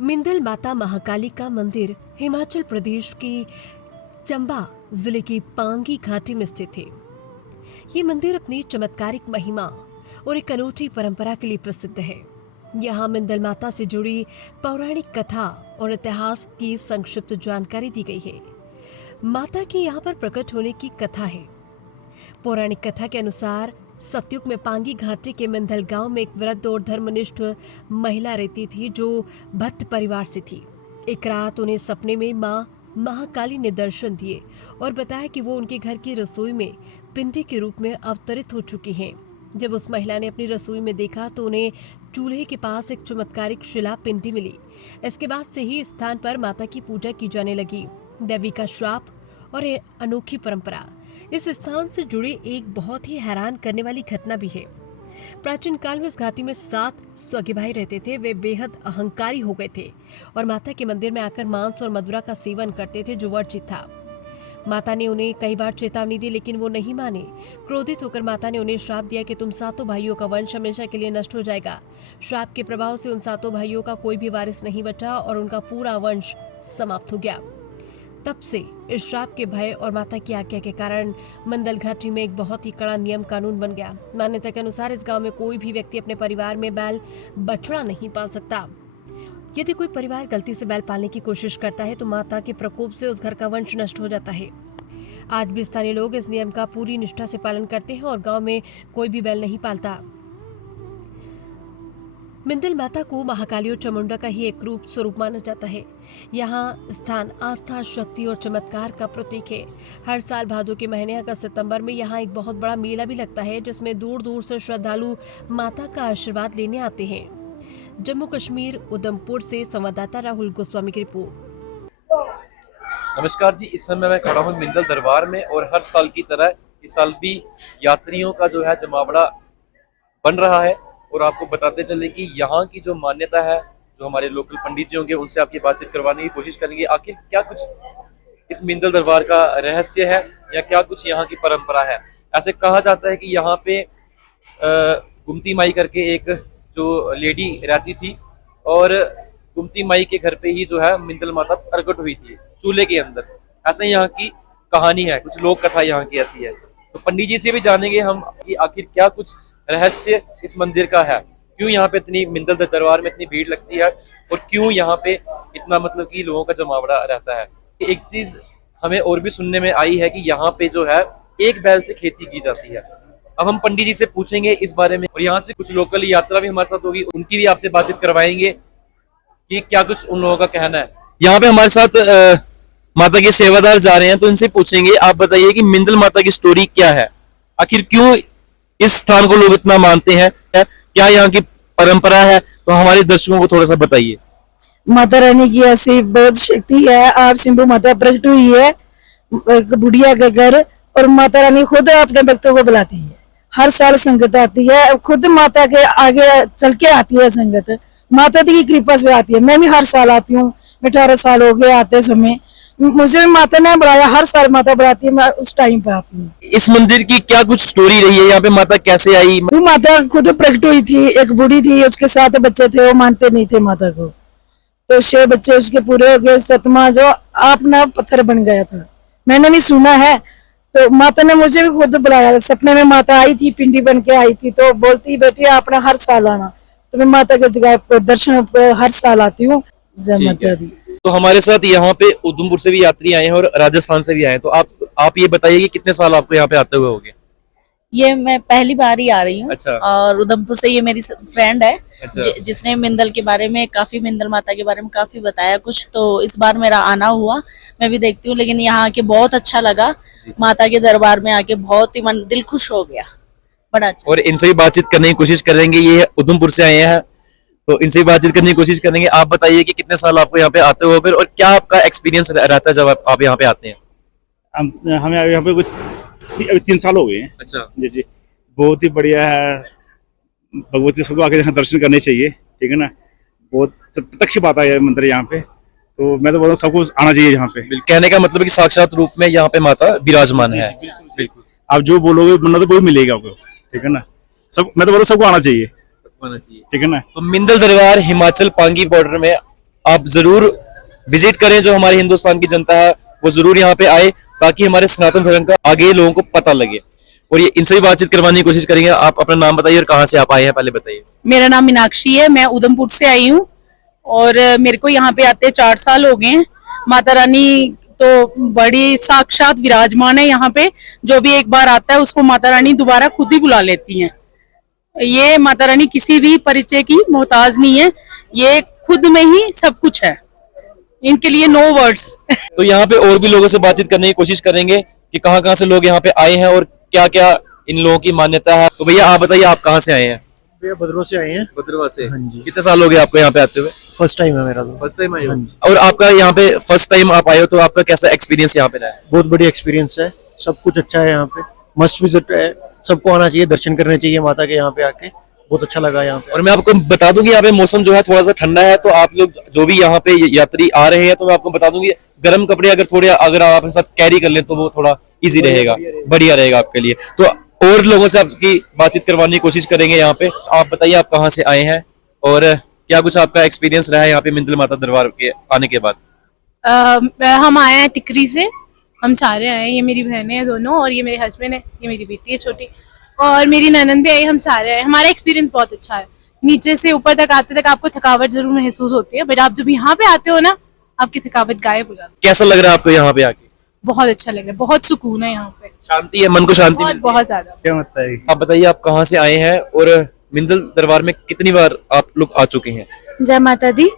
मिंदल माता महाकाली का मंदिर हिमाचल प्रदेश के चंबा जिले की पांगी घाटी में स्थित है। ये मंदिर अपनी चमत्कारिक महिमा और एक अनूठी परंपरा के लिए प्रसिद्ध है। यहाँ मिंदल माता से जुड़ी पौराणिक कथा और इतिहास की संक्षिप्त जानकारी दी गई है। माता के यहाँ पर प्रकट होने की कथा है। पौराणिक कथा के अनुसार सतयुग में पांगी घाटी के मिंदल गांव में एक वृद्ध और धर्मनिष्ठ महिला रहती थी जो भट्ट परिवार से थी। एक रात उन्हें सपने में मां महाकाली ने दर्शन दिए और बताया कि वो उनके घर की रसोई में पिंडी के रूप में अवतरित हो चुकी हैं। जब उस महिला ने अपनी रसोई में देखा तो उन्हें चूल्हे के पास एक चमत्कारिक शिला पिंडी मिली। इसके बाद से ही इस स्थान पर माता की पूजा की जाने लगी। देवी का श्राप और अनोखी परंपरा इस स्थान से जुड़ी एक बहुत ही हैरान करने वाली घटना भी है। प्राचीन काल में इस घाटी में 7 स्वगी भाई रहते थे। वे बेहद अहंकारी हो गए थे और माता के मंदिर में आकर मांस और मदिरा का सेवन करते थे, जो वर्जित था। माता ने उन्हें कई बार चेतावनी दी, लेकिन वो नहीं माने। क्रोधित होकर माता ने उन्हें श्राप दिया कि तुम 7 भाइयों का वंश हमेशा के लिए नष्ट हो जाएगा। श्राप के प्रभाव से उन 7 भाइयों का कोई भी वारिस नहीं बचा और उनका पूरा वंश समाप्त हो गया। तब से इस श्राप के भय और माता की आज्ञा के कारण मिंदल घाटी में एक बहुत ही कड़ा नियम कानून बन गया। मान्यता के अनुसार इस गांव में कोई भी व्यक्ति अपने परिवार में बैल बछड़ा नहीं पाल सकता। यदि कोई परिवार गलती से बैल पालने की कोशिश करता है तो माता के प्रकोप से उस घर का वंश नष्ट हो जाता है। आज भी स्थानीय लोग इस नियम का पूरी निष्ठा से पालन करते हैं और गाँव में कोई भी बैल नहीं पालता। मिंदल माता को महाकाली और चामुंडा का ही एक रूप स्वरूप माना जाता है। यहाँ स्थान आस्था, शक्ति और चमत्कार का प्रतीक है। हर साल भादों के महीने अगस्त सितंबर में यहाँ एक बहुत बड़ा मेला भी लगता है, जिसमें दूर दूर से श्रद्धालु माता का आशीर्वाद लेने आते हैं। जम्मू कश्मीर, उधमपुर से संवाददाता राहुल गोस्वामी की रिपोर्ट। नमस्कार जी, इस समय मैं खड़ा हूँ मिंदल दरबार में और हर साल की तरह इस साल भी यात्रियों का जो है जमावड़ा बन रहा है। और आपको बताते चले कि यहाँ की जो मान्यता है, जो हमारे लोकल पंडित जी होंगे उनसे आपकी बातचीत करवाने की कोशिश करेंगे। आखिर क्या कुछ इस मिंदल दरबार का रहस्य है या क्या कुछ यहाँ की परंपरा है। ऐसे कहा जाता है कि यहाँ पे गुमती माई करके एक जो लेडी रहती थी और गुमती माई के घर पे ही जो है मिंदल माता प्रकट हुई थी चूल्हे के अंदर। ऐसे यहाँ की कहानी है, कुछ लोक कथा यहाँ की ऐसी है। तो पंडित जी से भी जानेंगे हम कि आखिर क्या कुछ रहस्य इस मंदिर का है, क्यों यहाँ पे इतनी मिंदल दरबार में इतनी भीड़ लगती है और क्यों यहाँ पे इतना मतलब कि लोगों का जमावड़ा रहता है। एक चीज हमें और भी सुनने में आई है कि यहाँ पे जो है एक बैल से खेती की जाती है। अब हम पंडित जी से पूछेंगे इस बारे में और यहाँ से कुछ लोकल यात्रा भी हमारे साथ होगी, उनकी भी आपसे बातचीत करवाएंगे कि क्या कुछ उन लोगों का कहना है। यहाँ पे हमारे साथ माता के सेवादार जा रहे हैं, तो इनसे पूछेंगे, आप बताइए कि मिंदल माता की स्टोरी क्या है, आखिर क्यों इस स्थान को लोग इतना मानते हैं, क्या यहाँ की परंपरा है। तो हमारे दर्शकों को थोड़ा सा बताइए। माता रानी की ऐसी बहुत शक्ति है। आप सिंबू माता प्रकट हुई है एक बुढ़िया के घर और माता रानी खुद अपने भक्तों को बुलाती है। हर साल संगत आती है, खुद माता के आगे चल के आती है संगत। माता की कृपा से आती है। मैं भी हर साल आती हूँ, 18 साल हो गए आते समय। मुझे भी माता ने बुलाया, हर साल माता बुलाती है, मैं उस टाइम पे आती हूँ। इस मंदिर की क्या कुछ स्टोरी रही है, यहाँ पे माता कैसे आई। वो माता खुद प्रकट हुई थी, एक बूढ़ी थी, उसके 7 बच्चे थे, वो मानते नहीं थे माता को, तो 6 बच्चे उसके पूरे हो गए। 7वां जो अपना पत्थर बन गया था, मैंने भी सुना है। तो माता ने मुझे भी खुद बुलाया, सपने में माता आई थी, पिंडी बन के आई थी, तो बोलती बेटी आपने हर साल आना। तो मैं माता के जगह पर दर्शन पर हर साल आती हूँ। जय माता दी। तो हमारे साथ यहाँ पे उधमपुर से भी यात्री आए हैं और राजस्थान से भी आए हैं। तो आप ये बताइए कि कितने साल आपको यहाँ पे आते हुए हो गए। ये मैं पहली बार ही आ रही हूँ। अच्छा। और उधमपुर से ये मेरी फ्रेंड है। अच्छा। जिसने मिंदल के बारे में काफी, मिंदल माता के बारे में काफी बताया कुछ, तो इस बार मेरा आना हुआ, मैं भी देखती हूँ। लेकिन यहाँ आके बहुत अच्छा लगा, माता के दरबार में आके बहुत ही मन दिल खुश हो गया, बड़ा अच्छा। और इनसे भी बातचीत करने की कोशिश करेंगे। ये उधमपुर से आए हैं तो इनसे भी बातचीत करने की कोशिश करेंगे। आप बताइए कि कितने साल आपको यहाँ पे आते हो और क्या आपका एक्सपीरियंस रहता है जब आप यहाँ पे आते हैं। हमें यहाँ पे कुछ अभी 3 साल हो गए हैं। अच्छा जी जी, बहुत ही बढ़िया है। भगवती सबको आके यहाँ दर्शन करने चाहिए, ठीक है ना। बहुत प्रत्यक्ष बात है मंदिर यहाँ पे, तो मैं तो बोलता हूँ सबको आना चाहिए यहाँ पे। कहने का मतलब है कि साक्षात रूप में यहाँ पे माता विराजमान है। बिल्कुल, आप जो बोलोगे मन्नत तो वही मिलेगा आपको, ठीक है ना। सब मैं तो बोलता हूँ सबको आना चाहिए, होना चाहिए, ठीक है ना। तो मिंदल दरबार हिमाचल पांगी बॉर्डर में आप जरूर विजिट करें, जो हमारे हिंदुस्तान की जनता है वो जरूर यहाँ पे आए, ताकि हमारे सनातन धर्म का आगे लोगों को पता लगे। और ये इनसे भी बातचीत करवाने की कोशिश करेंगे। आप अपना नाम बताइए और कहाँ से आप आए हैं, पहले बताइए। मेरा नाम मीनाक्षी है, मैं उधमपुर से आई हूँ और मेरे को यहाँ पे आते 4 साल हो गए हैं। माता रानी तो बड़ी साक्षात विराजमान है यहाँ पे, जो भी एक बार आता है उसको माता रानी दोबारा खुद ही बुला लेती हैं। ये माता रानी किसी भी परिचय की मोहताज नहीं है, ये खुद में ही सब कुछ है, इनके लिए नो वर्ड्स। तो यहाँ पे और भी लोगों से बातचीत करने की कोशिश करेंगे कि कहाँ कहाँ से लोग यहाँ पे आए हैं और क्या क्या इन लोगों की मान्यता है। तो भैया आप बताइए, आप कहाँ से आए हैं? भैया भद्रवाह से आए हैं। भद्रवाह से? हाँ जी। कितने साल हो गए आपको यहाँ पे आते हुए? फर्स्ट टाइम है मेरा तो। फर्स्ट टाइम आए हो? हाँ जी। और आपका यहाँ पे फर्स्ट टाइम आप आए हो, तो आपका कैसा एक्सपीरियंस यहाँ पे रहा है? बहुत बढ़िया एक्सपीरियंस है, सब कुछ अच्छा है यहाँ पे, मस्ट विजिट है, सबको आना चाहिए, दर्शन करने चाहिए माता के यहाँ पे आके, बहुत अच्छा लगा यहाँ पे। और मैं आपको बता दूं कि यहाँ पे मौसम जो है थोड़ा सा ठंडा है, तो आप लोग जो भी यहाँ पे यात्री आ रहे हैं, तो मैं आपको बता दूं कि गर्म कपड़े अगर आप अपने साथ कैरी कर लें तो वो थोड़ा इजी रहेगा, बढ़िया रहेगा आपके लिए। तो और लोगों से आपकी बातचीत करवाने की कोशिश करेंगे यहाँ पे। आप बताइए, आप कहाँ से आए हैं और क्या कुछ आपका एक्सपीरियंस रहा है यहाँ पे मिंदल माता दरबार के आने के बाद? हम आए हैं टिकरी से, हम सारे आए हैं, ये मेरी बहनें हैं दोनों और ये मेरे हस्बैंड है, ये मेरी बेटी है छोटी और मेरी ननद भी आई, हम सारे आए। हमारा एक्सपीरियंस बहुत अच्छा है, नीचे से ऊपर तक आते तक आपको थकावट जरूर महसूस होती है, बट आप जब यहाँ पे आते हो ना, आपकी थकावट गायब हो जाती है। कैसा लग रहा है आपको यहाँ पे आके? बहुत अच्छा लग रहा है, बहुत सुकून है यहाँ पे, शांति है, मन को शांति बहुत मिलती है? बहुत ज्यादा। क्या होता है? आप बताइए, आप कहाँ से आए हैं और मिंदल दरबार में कितनी बार आप लोग आ चुके हैं? जय माता दी।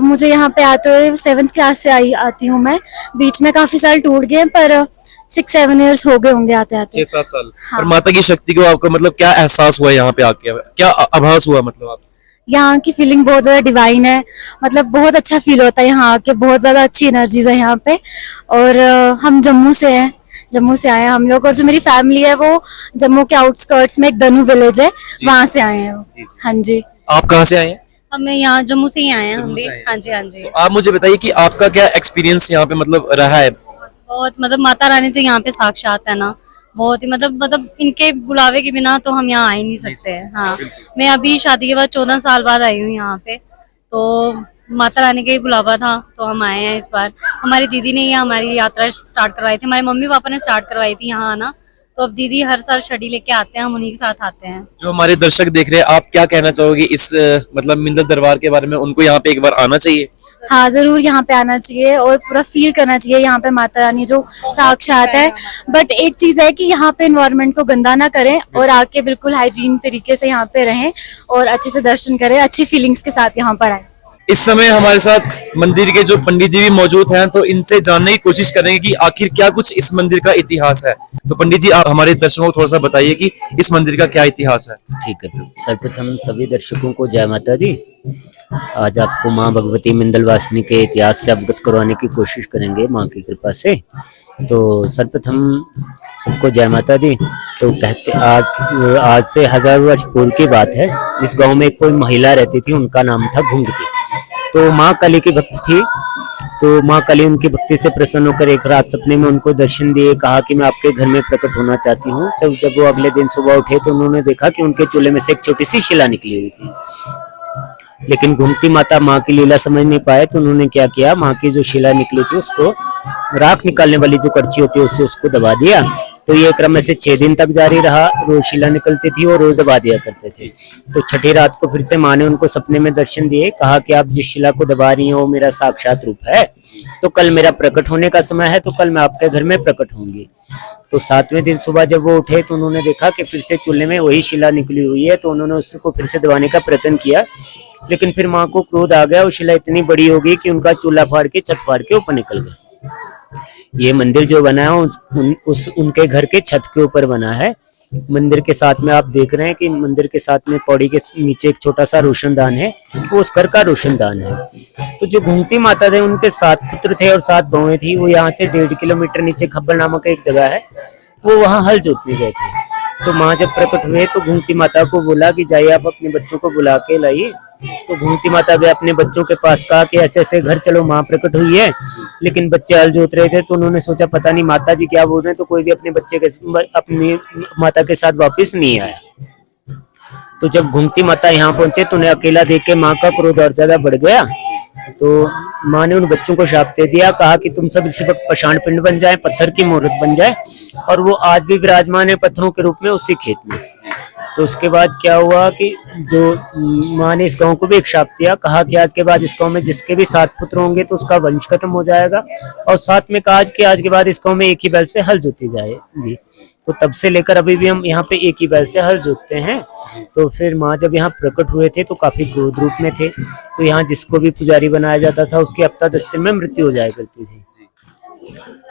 मुझे यहाँ पे आते हुए 7th क्लास से आती हूँ मैं, बीच में काफी साल टूट गए पर 6-7 इयर्स हो गए होंगे आते आते। 6-7 साल। हाँ। और माता की शक्ति को आपको मतलब क्या एहसास हुआ यहाँ पे आके, क्या आभास हुआ मतलब आप? यहाँ की फीलिंग बहुत ज्यादा डिवाइन है, मतलब बहुत अच्छा फील होता है यहाँ आके, बहुत ज्यादा अच्छी एनर्जीज है यहाँ पे। और हम जम्मू से हैं, जम्मू से आए हैं हम लोग, और जो मेरी फैमिली है वो जम्मू के आउटस्कर्ट्स में एक दनू विलेज है, वहां से आए हैं। हाँ जी। आप कहाँ से आए हैं? हम यहाँ जम्मू से ही आए हैं हम भी। हाँ जी, हाँ जी। तो आप मुझे बताइए कि आपका क्या एक्सपीरियंस यहाँ पे मतलब रहा है? बहुत मतलब माता रानी तो यहाँ पे साक्षात है ना, बहुत ही मतलब इनके बुलावे के बिना तो हम यहाँ आ ही नहीं सकते हैं। हाँ, मैं अभी शादी के बाद 14 साल बाद आई हूँ यहाँ पे, तो माता रानी का ही बुलावा था तो हम आए हैं इस बार। हमारी दीदी ने यहाँ हमारी यात्रा स्टार्ट करवाई थी, हमारे मम्मी पापा ने स्टार्ट करवाई थी यहाँ आना, तो अब दीदी हर साल छड़ी लेके आते हैं, हम उन्हीं के साथ आते हैं। जो हमारे दर्शक देख रहे हैं, आप क्या कहना चाहोगे इस मतलब मिंदल दरबार के बारे में? उनको यहाँ पे एक बार आना चाहिए? हाँ, जरूर यहाँ पे आना चाहिए और पूरा फील करना चाहिए यहाँ पे माता रानी जो साक्षात है। बट एक चीज है कि यहाँ पे एनवायरनमेंट को गंदा ना करें और आके बिल्कुल हाइजीन तरीके से यहाँ पे रहें और अच्छे से दर्शन करें, अच्छी फीलिंग्स के साथ यहाँ पर आए। इस समय हमारे साथ मंदिर के जो पंडित जी भी मौजूद हैं, तो इनसे जानने की कोशिश करेंगे कि आखिर क्या कुछ इस मंदिर का इतिहास है। तो पंडित जी, आप हमारे दर्शकों को थोड़ा सा बताइए कि इस मंदिर का क्या इतिहास है। ठीक है, सर्वप्रथम सभी दर्शकों को जय माता दी। आज आपको माँ भगवती मिंदलवासिनी के इतिहास से अवगत करवाने की कोशिश करेंगे माँ की कृपा से। तो सर्वप्रथम सबको जय माता दी। तो कहते आज से 1000 वर्ष पूर्व की बात है, इस गांव में कोई महिला रहती थी, उनका नाम था घुंघती। तो माँ काली की भक्त थी, तो माँ काली उनकी भक्ति से प्रसन्न होकर एक रात सपने में उनको दर्शन दिए, कहा कि मैं आपके घर में प्रकट होना चाहती हूँ। जब वो अगले दिन सुबह उठे तो उन्होंने देखा कि उनके चूल्हे में से एक छोटी सी शिला निकली हुई थी। लेकिन घुमती माता माँ की लीला समझ नहीं पाए, तो उन्होंने क्या किया, माँ की जो शिला निकली थी उसको राख निकालने वाली जो कड़छी होती है उससे उसको दबा दिया। तो ये क्रम से 6 दिन तक जारी रहा, रोज शिला निकलती थी और रोज दबा दिया करते थे। तो छठी रात को फिर से माँ ने उनको सपने में दर्शन दिए, कहा कि आप जिस शिला को दबा रही हो वो मेरा साक्षात रूप है, तो कल मेरा प्रकट होने का समय है, तो कल मैं आपके घर में प्रकट होंगी। तो 7वें दिन सुबह जब वो उठे तो उन्होंने देखा कि फिर से चूल्हे में वही शिला निकली हुई है, तो उन्होंने उसको फिर से दबाने का प्रयत्न किया, लेकिन फिर माँ को क्रोध आ गया, वो शिला इतनी बड़ी हो गई कि उनका चूल्हा फाड़ के छत फाड़ के ऊपर निकल गया। ये मंदिर जो बना है उनके घर के छत के ऊपर बना है। मंदिर के साथ में आप देख रहे हैं कि मंदिर के साथ में पौड़ी के नीचे एक छोटा सा रोशनदान है, वो उस घर का रोशनदान है। तो जो घुमती माता थे उनके 7 पुत्र थे और 7 बहुएं थी। वो यहाँ से 1.5 किलोमीटर नीचे खब्बर नामक एक जगह है, वो वहाँ हल जोतने गए थे। तो माँ जब प्रकट हुए तो घुमती माता को बोला कि जाइए आप अपने बच्चों को बुला के लाइए। तो घुमती माता गए अपने बच्चों के पास, कहा कि ऐसे ऐसे घर चलो, माँ प्रकट हुई है। लेकिन बच्चे हल जोत रहे थे, तो उन्होंने सोचा पता नहीं माता जी क्या बोल रहे हैं, तो कोई भी अपने बच्चे के अपनी माता के साथ वापिस नहीं आया। तो जब घुमती माता यहाँ पहुंचे तो उन्हें अकेला देख के माँ का क्रोध और ज्यादा बढ़ गया। तो माँ ने उन बच्चों को शाप दे दिया, कहा कि तुम सब इसी वक्त पाषाण पिंड बन जाए, पत्थर की मूर्त बन जाए, और वो आज भी विराजमान है पत्थरों के रूप में उसी खेत में। तो उसके बाद क्या हुआ कि जो माँ ने इस गांव को भी एक शाप दिया, कहा कि आज के बाद इस गांव में जिसके भी 7 पुत्र होंगे तो उसका वंश खत्म हो जाएगा, और साथ में कहा कि आज के बाद इस गांव में एक ही बैल से हल जोती जाएगी। तो तब से लेकर अभी भी हम यहाँ पे एक ही बैल से हल जोतते हैं। तो फिर माँ जब यहाँ प्रकट हुए थे तो काफी क्रोध रूप में थे, तो यहाँ जिसको भी पुजारी बनाया जाता था उसकी हफ्ता 10 दिन में मृत्यु हो जाया करती थी।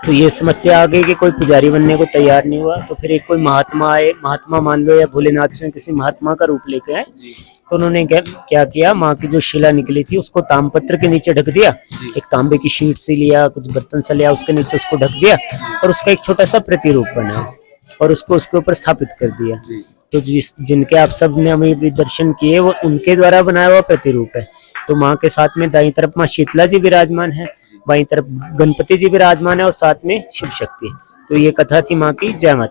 तो ये समस्या आ गई कि कोई पुजारी बनने को तैयार नहीं हुआ। तो फिर एक कोई महात्मा आए, महात्मा मान लो या भोलेनाथ से किसी महात्मा का रूप लेके आए। तो उन्होंने क्या किया, माँ की जो शिला निकली थी उसको तामपत्र के नीचे ढक दिया, एक तांबे की शीट से लिया, कुछ बर्तन से लिया, उसके नीचे उसको ढक दिया और उसका एक छोटा सा प्रतिरूप बना और उसको उसके ऊपर स्थापित कर दिया। तो जिनके आप सब ने हमें भी दर्शन किए वो उनके द्वारा बनाया हुआ प्रतिरूप है। तो माँ के साथ में दाईं तरफ माँ शीतला जी विराजमान है, बाईं तरफ गणपति जी विराजमान है और साथ में शिव शक्ति। तो ये कथा थी माँ की। जय माता।